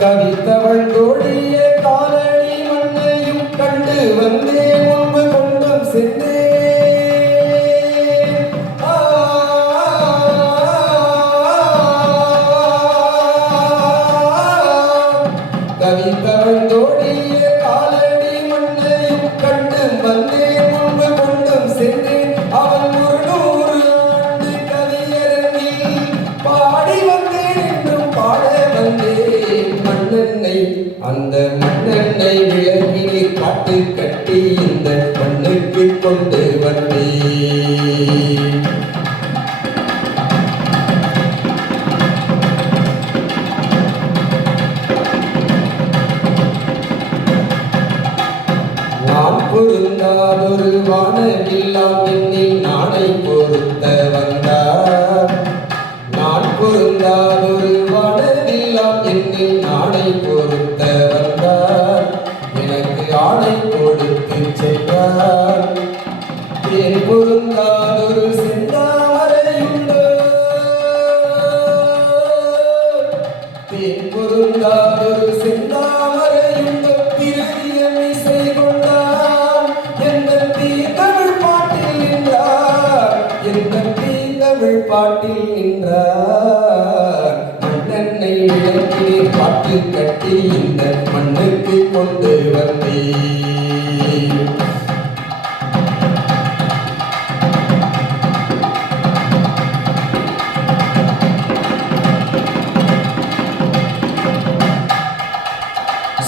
கவித்தவள் தோழிய காலடி மண்ணையும் கண்டு வந்தே முன்பு கொண்டும் சென்றே கவித்தவள் தோழிய காலடி மண்ணையும் கண்டு வந்தே முன்பு கொண்டும் சென்றேன் அவன் ஒரு 100 ஆண்டு கவியரங்கில் பாடி வந்தேன் என்றும் பாட வந்தேன் மண்ணெண்ணை அந்த மண்ணெண்ணை விளக்கினை காட்டு கட்டி இந்த மண்ணுக்கு கொண்டு வந்தேன். நான் பொருந்தாதொரு வானவில்லாம் என்னில் நாணை பொருத்த வந்தார். நான் பொருந்தாதொரு வானவில்லாம் என்னில் நாணை பொருத்த வந்தார். எனக்கு ஆணை கொடுத்து சென்றார். தேன் பொருந்தாதொரு செந்தாமரையுண்டோ தேன் பொருந்தாதொரு செந்தாமரையுண்டோ திருதியம் இசை கொண்டார் எங்கள் தீந்தமிழ் பாட்டில் நின்றார் எங்கள் தீந்தமிழ் பாட்டில் நின்றார். மண்ணெண்ணை விளக்கினை பாட்டு கட்டி இந்த மண்ணுக்கு கொண்டு வந்தேன்.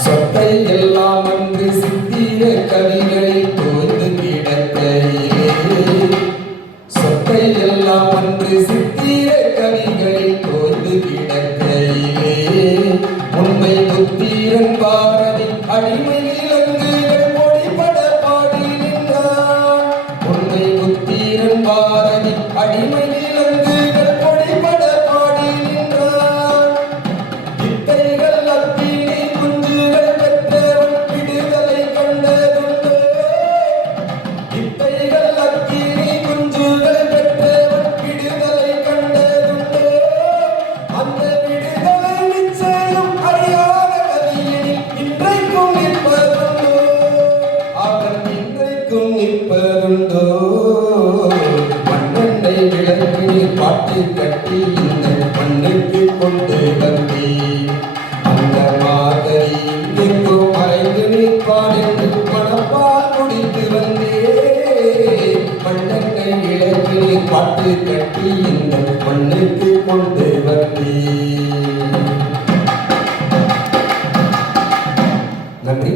சொத்தை எல்லாம் அன்று சித்திர கவிகளில் தோய்ந்து கிடக்கையிலே சொத்தை எல்லாம் அன்று சித்திர கவிகளில் தோய்ந்து கிடக்கையிலே உண்மை புத்திரன் பாரதி அடிமை விலங்குகள் மொழிபட பாடி நின்றான். உண்மை புத்திரன் பாரதி அடிமை விலங்குகள் மொழிபட பாடி நின்றான். வித்தைகள் அத்தினி குஞ்சுகள் பெற்றவன் விடுதலை கண்டதுண்டோ வித்தைகள் அத்தினி குஞ்சுகள் பெற்றவன் விடுதலை கண்டதுண்டோ அந்த விடுதலை நிச்சயம் அறியாத கவியனில் இன்றைக்கும் நிற்பதுண்டோ அவன் இன்றைக்கும் நிற்பதுண்டோ. மண்ணெண்ணை விளக்கினை பாட்டு கட்டி இந்த மண்ணுக்கு கொண்டு வந்தேன். அந்த மாதிரி எங்கோ மறைந்து நிற்பான் என்று மனப்பால் குடித்து வந்தேன். மண்ணெண்ணை விளக்கினை பாட்டு கட்டி இந்த மண்ணுக்கு கொண்டு வந்தேன். நன்றி.